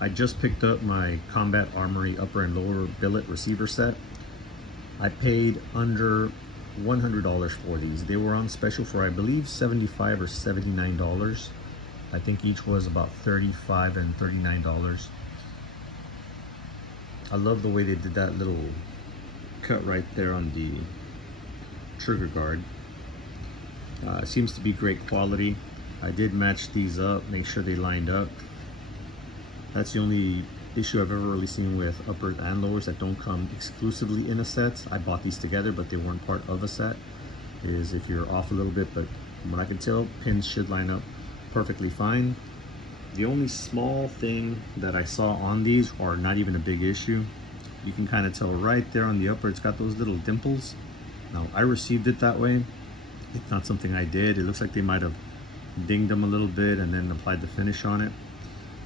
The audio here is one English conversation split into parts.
I just picked up my Combat Armory upper and lower billet receiver set. I paid under $100 for these. They were on special for, I believe, $75 or $79. I think each was about $35 and $39. I love the way they did that little cut right there on the trigger guard. It seems to be great quality. I did match these up, make sure they lined up. That's the only issue I've ever really seen with uppers and lowers that don't come exclusively in a set. I bought these together, but they weren't part of a set, is if you're off a little bit, but from what I can tell, pins should line up perfectly fine. The only small thing that I saw on these, or not even a big issue, you can kind of tell right there on the upper, it's got those little dimples. Now, I received it that way. It's not something I did. It looks like they might have dinged them a little bit and then applied the finish on it,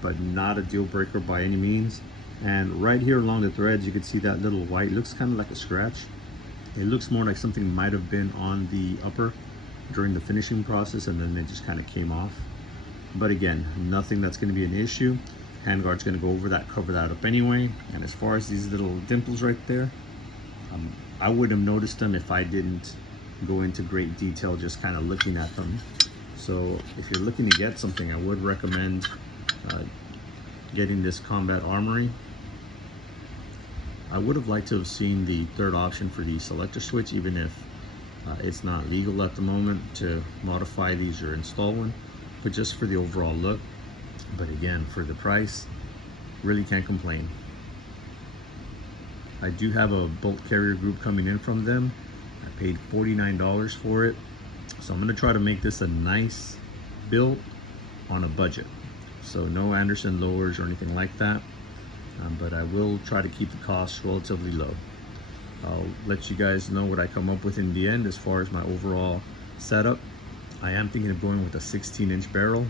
but not a deal breaker by any means. And right here along the threads, you can see that little white, looks kind of like a scratch. It looks more like something might have been on the upper during the finishing process and then it just kind of came off. But again, nothing that's going to be an issue. Handguard's going to go over that, cover that up anyway. And as far as these little dimples right there, I wouldn't have noticed them if I didn't go into great detail just kind of looking at them. So if you're looking to get something, I would recommend getting this Combat Armory. I would have liked to have seen the third option for the selector switch, even if it's not legal at the moment to modify these or install one, but just for the overall look. But again, for the price, really can't complain. I do have a bolt carrier group coming in from them. I paid $49 for it. So I'm gonna try to make this a nice build on a budget. So no Anderson lowers or anything like that, but I will try to keep the costs relatively low. I'll let you guys know what I come up with in the end as far as my overall setup. I am thinking of going with a 16-inch barrel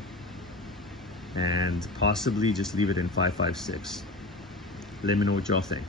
and possibly just leave it in 5.56. Let me know what y'all think.